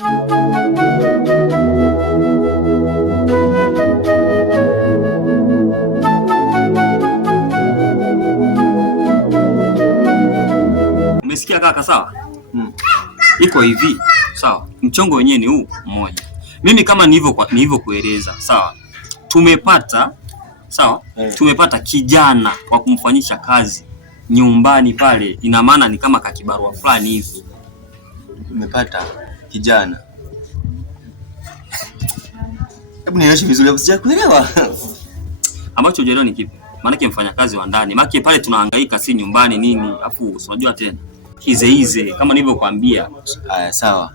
Umesikia kaka, sawa? Iko hivi, sawa? Mchongo wenyewe ni huu mmoja. Mimi kama nilivyokueleza, sawa? Tumepata, sawa? Tumepata kijana wa kumfanyisha kazi nyumbani pale. Ina maana ni kama kakibarua fulani hivi. Umepata kijana? Hebu nieleweshe vizuri hapo, sijakuelewa. Ambacho hujaelewa ni kipi? Maana mfanyakazi wa ndani. Maana pale tunahangaika si nyumbani nini? Afu unajua tena. Hize kama nilivyokuambia. Haya sawa.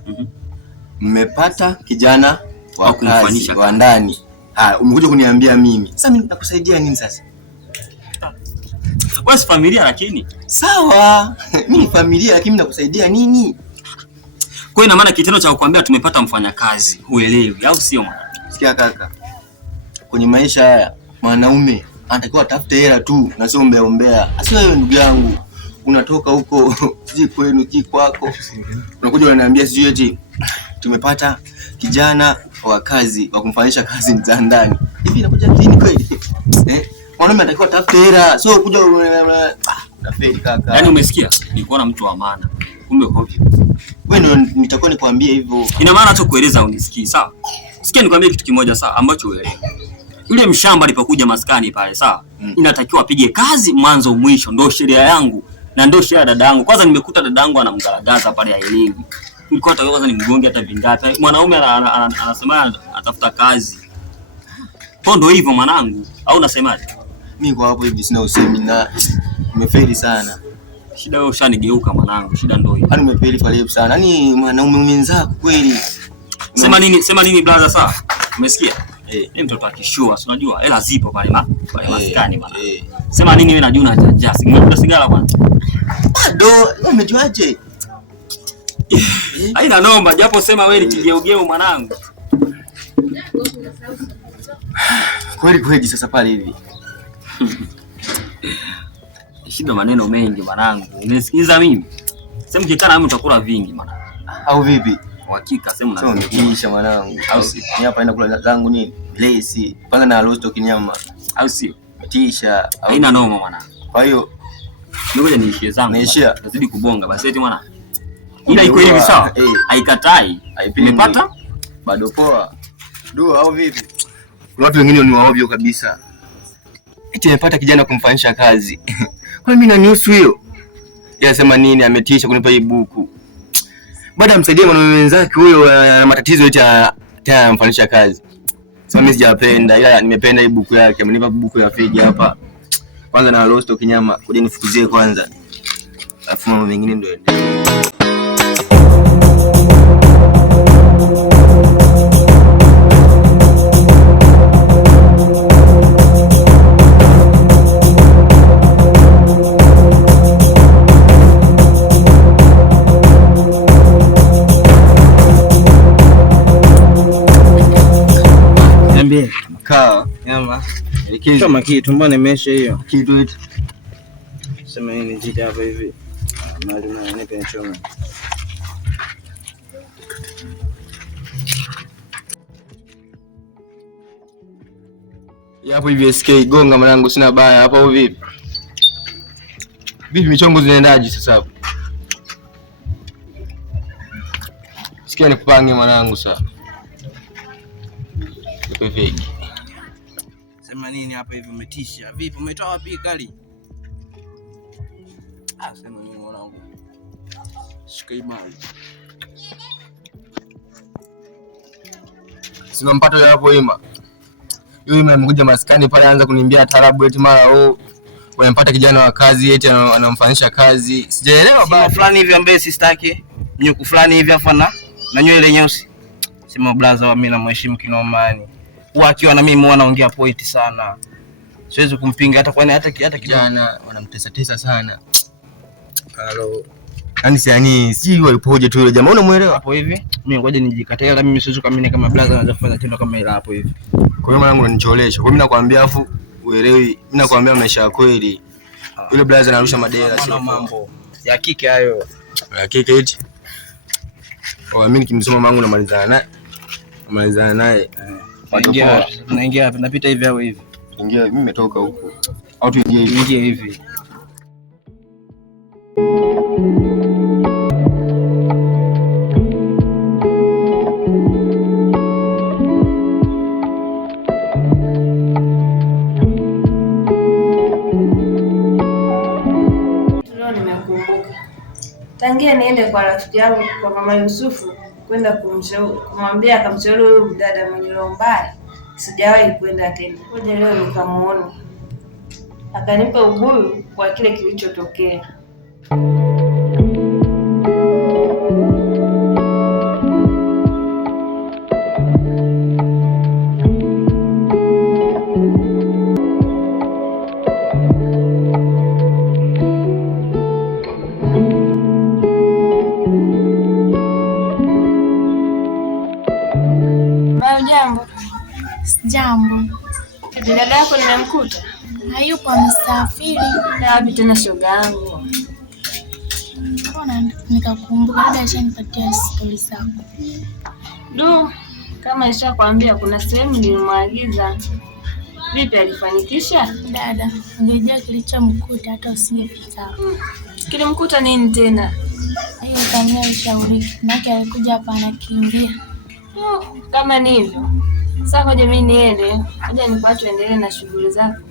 Mmepata kijana wa kumfanyisha wa ndani. Umekuja kuniambia mimi. Sasa mimi nakusaidia nini sasa? Wewe si familia lakini. Sawa. Mimi familia lakini nakusaidia nini? Kwa ina maana kitendo cha kukuambia tumepata mfanyakazi huelewi au sio mwana? Sikia kaka. Kwenye maisha haya mwanaume anatakiwa atafute hela tu na sio ombea. Sio wewe ndugu yangu. Unatoka huko siji kwenu siji kwako. Unakuja unaniambia sijui eti tumepata kijana wa kazi wa kumfanyisha kazi za ndani. Hivi inakuja nini kweli? Mwanaume anatakiwa atafute hela, sio kuja unafeli kaka. Yaani umesikia? Nilikuwa na mtu wa maana. Kumbe uko hivyo. Wewe ndio nitakuwa nikwambie hivyo. Ina maana hata kueleza unisikii, sawa? Sikia nikwambie kitu kimoja sawa ambacho uelewe. Yule mshamba alipokuja maskani pale, sawa? Inatakiwa apige kazi mwanzo mwisho, ndio sheria yangu na ndio sheria ya dada yangu. Kwanza nimekuta dada yangu anamgaragaza pale haelewi. Nilikuwa nataka kwanza nimgonge hata vingapi. Mwanaume anasema atafuta kazi. Kwa ndio hivyo mwanangu, au unasemaje? Mimi kwa hapo hivi sina usemi na nimefeli sana. Shida wewe ushanigeuka mwanangu, shida ndio hiyo. Yaani umefeli karibu sana. Yaani mwanaume mwenzako kweli. Sema nini brother sawa? Umesikia? Mimi mtoto akishua, si unajua hela zipo pale maskani bwana. Sema nini wewe najua unajanja. Singekuta sigara bwana. Bado umejuaje? Haina noma, japo sema wewe ni kigeugeu mwanangu. Kweli sasa pale hivi. Shida maneno mengi mwanangu. Unasikiza mimi? Sema ukikana mimi utakula vingi mwanangu. Au vipi? Hakika sema unanisha mwanangu. Au si? Ni hapa naenda kula zangu nini? Lace. Panga na roast kinyama. Au sio? Tisha. Haina noma mwanangu. Kwa hiyo ngoja niishie zangu. Naishia. Nazidi kubonga basi eti mwana. Ila iko hivi sawa? Haikatai. Nimepata bado poa. Ndio au vipi? Watu wengine ni waovyo kabisa. Eti nimepata kijana kumfanyisha kazi. Kwa mimi nanihusu hiyo? Yasema nini ametisha kunipa hii buku. Baada amsaidie mwanaume wenzake huyo matatizo yote tayari amfanyisha kazi. Sasa mimi sijapenda ila nimependa hii buku yake. Amenipa buku ya fiji hapa. Kwanza na roast kinyama, kuja nifukuzie kwanza. Alafu mambo mengine ndio endelee. Kaa nyama kama kitu mbona nimesha hiyo kitu eti sema nini jita hapa hivi mali na nipe choma hapo hivi. SK gonga mwanangu, sina baya hapa au vipi? Vipi michongo zinaendaje sasa hapo? Sikia nikupange mwanangu sasa. Perfect. Sema nini hapa hivi umetisha? Vipi umetoa wapi kali? Sema nini mwanangu? Shika imani. Sina mpato hapo Ima. Yule amekuja maskani pale anza kuniambia tarabu eti mara wanampata kijana wa kazi eti anamfanyisha kazi. Sijaelewa baba fulani hivi ambaye sistaki. Nyuku fulani hivi afana na nywele nyeusi. Sema blaza wa mimi na mheshimu kinomani. Akiwa na mimi wanaongea point sana. Siwezi kumpinga hata kwani hata kijana wanamtesa sana. Halo. Yaani si walipoje tu yule jamaa unamuelewa? Hapo hivi mimi ngoja nijikatea la mimi siwezi kuamini kama blaza anaweza kufanya tendo kama ile hapo hivi. Kwa hiyo mwanangu unanicholesha. Kwa mimi nakwambia afu uelewi. Mimi nakwambia maisha ya kweli. Yule blaza anarusha madera sio mambo ya kike hayo. Ya kike eti. Mimi nikimsoma mangu namalizana naye. Naingia hapa, napita hivi au hivi? Ingia, mimi nimetoka huko. Au tuingie hivi? Ingia hivi. Tangia niende kwa rafiki yangu kwa Mama Yusufu kwenda kumwambia akamshauri huyu dada mwenye roho mbaya, sijawahi kwenda tena. Ngoja leo nikamuone, akanipa ubuyu kwa kile kilichotokea. Jambo. Dada yako nimemkuta? Hayupo, amesafiri. Wapi tena shoga yangu? Mbona nikakumbuka dada ashanipatia stori zako. Kama nishakwambia kuna sehemu nilimwagiza. Vipi, alifanikisha? Dada, ungejua kilichomkuta hata usingefika. Kilimkuta nini tena? Hiyo kamia ushauri. Maana alikuja hapa anakimbia. Kama ni hivyo. Sasa ngoja mimi niende. Ngoja nikuache endelee na shughuli zako.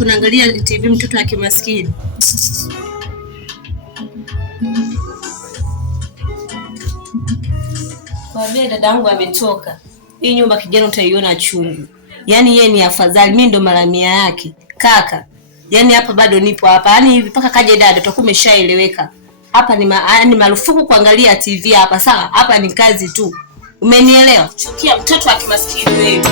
Unaangalia TV mtoto wa kimaskini. Kwa vile dadangu ametoka, hii nyumba kijana utaiona chungu. Yaani yeye ni afadhali, mimi ndo malamia yake. Kaka, yaani hapa bado nipo hapa. Yaani hivi mpaka kaje dada tutakuwa umeshaeleweka. Hapa ni marufuku kuangalia TV hapa, sawa? Hapa ni kazi tu. Umenielewa? Chukia mtoto wa kimaskini wewe.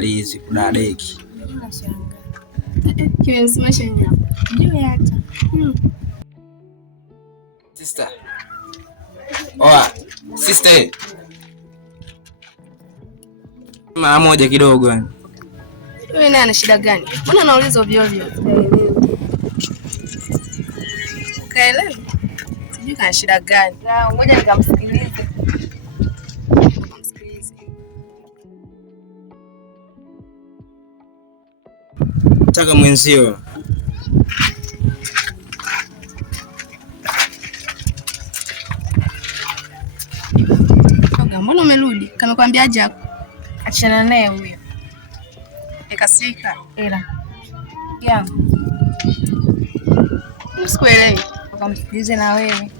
Hizi kuna deki. Kimemsimamisha nyama. Ndio hata. Sister. Sister. Mara moja kidogo yani. Wewe naye ana shida gani? Mbona unauliza ovyo ovyo? Kaelewa? Sijui kana shida gani. Ngoja nikamsikilize. Taka mwenzio. Mbona umerudi? Kama kwambia aje achana naye huyo. Nikasika. Ila. Yangu. Usikuelewi. Ukamsikilize na wewe.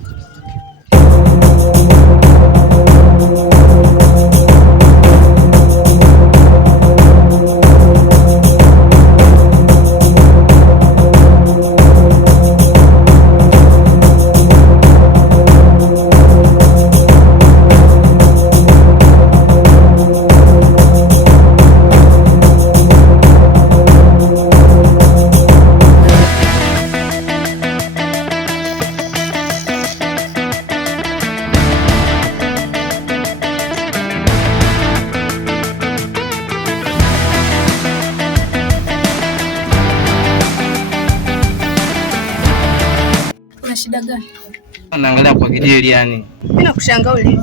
Shida gani? Naangalia kwa kejeli yani. Mimi nakushangaa uli.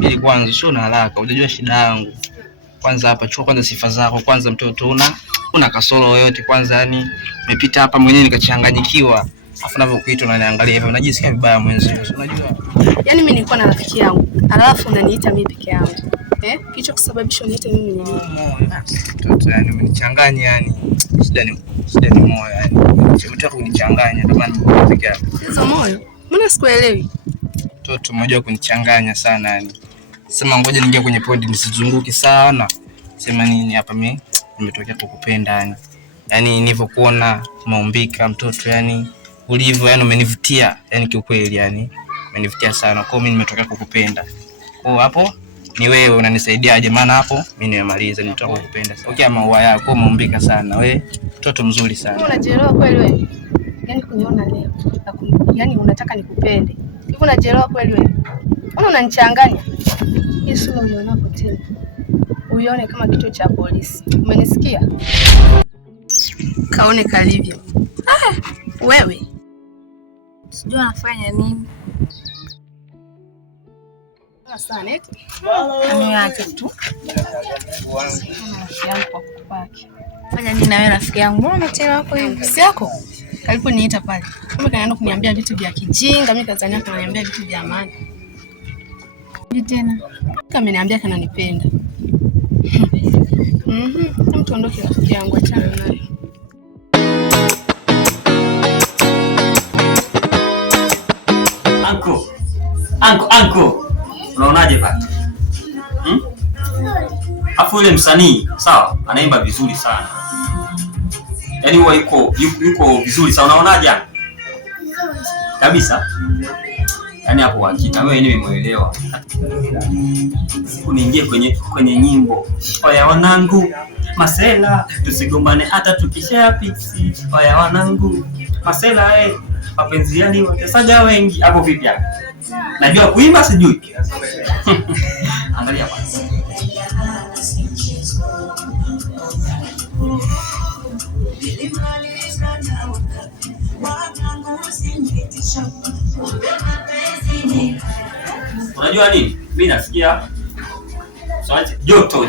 Ili kwanza sio na haraka, unajua shida yangu. Kwanza hapa chukua kwanza sifa zako. Kwanza mtoto una kasoro yoyote kwanza, yani umepita hapa mwenyewe nikachanganyikiwa. Afu navyokuita unaniangalia hivyo unajisikia vibaya mwenzio. Unajua? Yaani mimi nilikuwa na rafiki yangu, alafu unaniita mimi peke yangu. Kicho kusababisha uniite mimi ni nini? Mtoto yani umenichanganya yani. Shida ni moyo yani. Unataka kunichanganya kama ni peke yako. Sasa moyo. Mbona sikuelewi? Mtoto mmoja kunichanganya sana yani. Sema ngoja niingie kwenye point nisizunguke sana. Sema nini hapa mimi nimetokea kukupenda yani. Yaani nilivyokuona maumbika mtoto yani ulivyo yani umenivutia yani kiukweli yani. Umenivutia sana. Kwa hiyo mimi nimetokea kukupenda. Kwa hapo ni wewe unanisaidiaje? Maana hapo mimi nimemaliza nitoka kukupenda. Okay, maua yako maumbika sana. Wewe mtoto mzuri sana. Unajielewa kweli wewe? Yaani kuniona leo. Yaani unataka nikupende. Hivi unajielewa kweli wewe? Mbona unanichanganya? Hii sura unaona tena. Uione kama kituo cha polisi. Umenisikia? Kaone kalivyo. Wewe. Sijui anafanya nini. Sana eti. Aniache tu. Fanya nini na wewe rafiki yangu? Mbona unachelewa hapo hivi? Si yako? Karibu niita pale. Kumbe kanaenda kuniambia vitu vya kijinga, mimi kazania kananiambia vitu vya amani. Ni tena. Kama ameniambia kananipenda. Mtu ondoke rafiki yangu, achana naye. Anko. Unaonaje pale? Afu yule msanii, sawa, anaimba vizuri sana. Yaani huwa yuko vizuri sana. Unaonaje? Kabisa. Yaani hapo hakika wewe nimemuelewa. Siku niingie kwenye nyimbo. Oya wanangu, masela, tusigombane hata tukishare pixi. Oya wanangu, masela mapenzi yani watesaga wengi. Hapo vipi hapo? Najua kuimba sijui. Angalia hapa. Unajua nini? Mimi nasikia joto.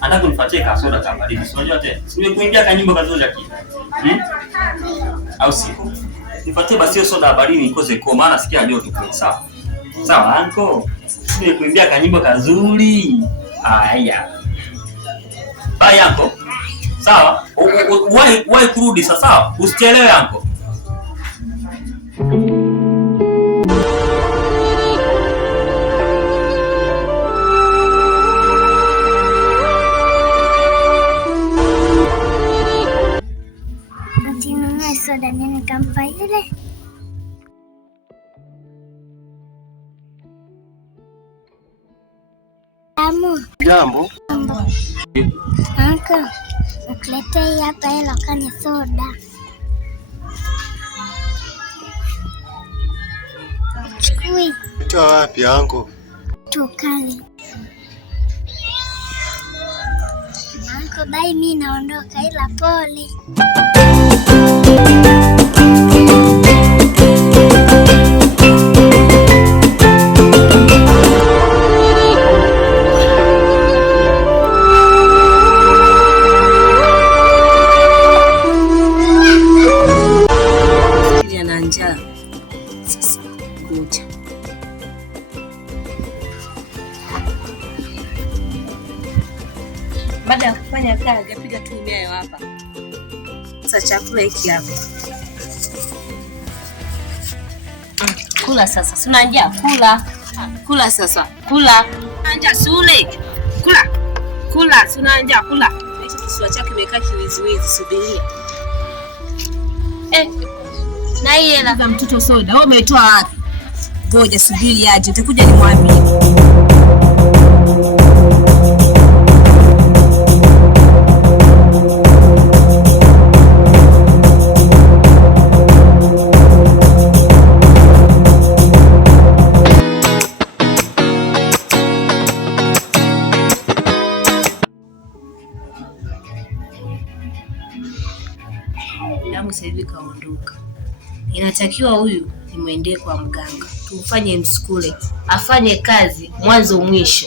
Anataka kunifuatie kasoda kama baridi. Unajua tena. Nimekuimbia kanyimbo kazuri lakini. Au si? Nifuatie basi hiyo soda baridi nikoze kwa maana nasikia joto kwa sawa. Sawa anko. Nimekuimbia kanyimbo kazuri. Haya. Bye anko. Sawa? Wahi kurudi sasa sawa? Usichelewe anko. Soda nini kampa yule? Jambo. Anko, nakuletea hapa hela kani soda. Chukui. Toa wapi anko? Tukali. Anko, bai mimi naondoka ila pole. Baada ya kufanya kazi apiga tu miayo hapa. Sasa chakula hiki hapa. Kula sasa. Si una njaa? Kula sasa. Kula. Njaa sule. Kula. Si una njaa? Kula. Hicho kiswa chako kimekaa kiwiziwizi, subiria. Na hii hela za mtoto soda, wewe umetoa wapi? Ngoja subiri aje, utakuja nimwambie. Damu sasa hivi kaondoka. Inatakiwa huyu nimwendee kwa mganga. Tumfanye msukule. Afanye kazi mwanzo mwisho.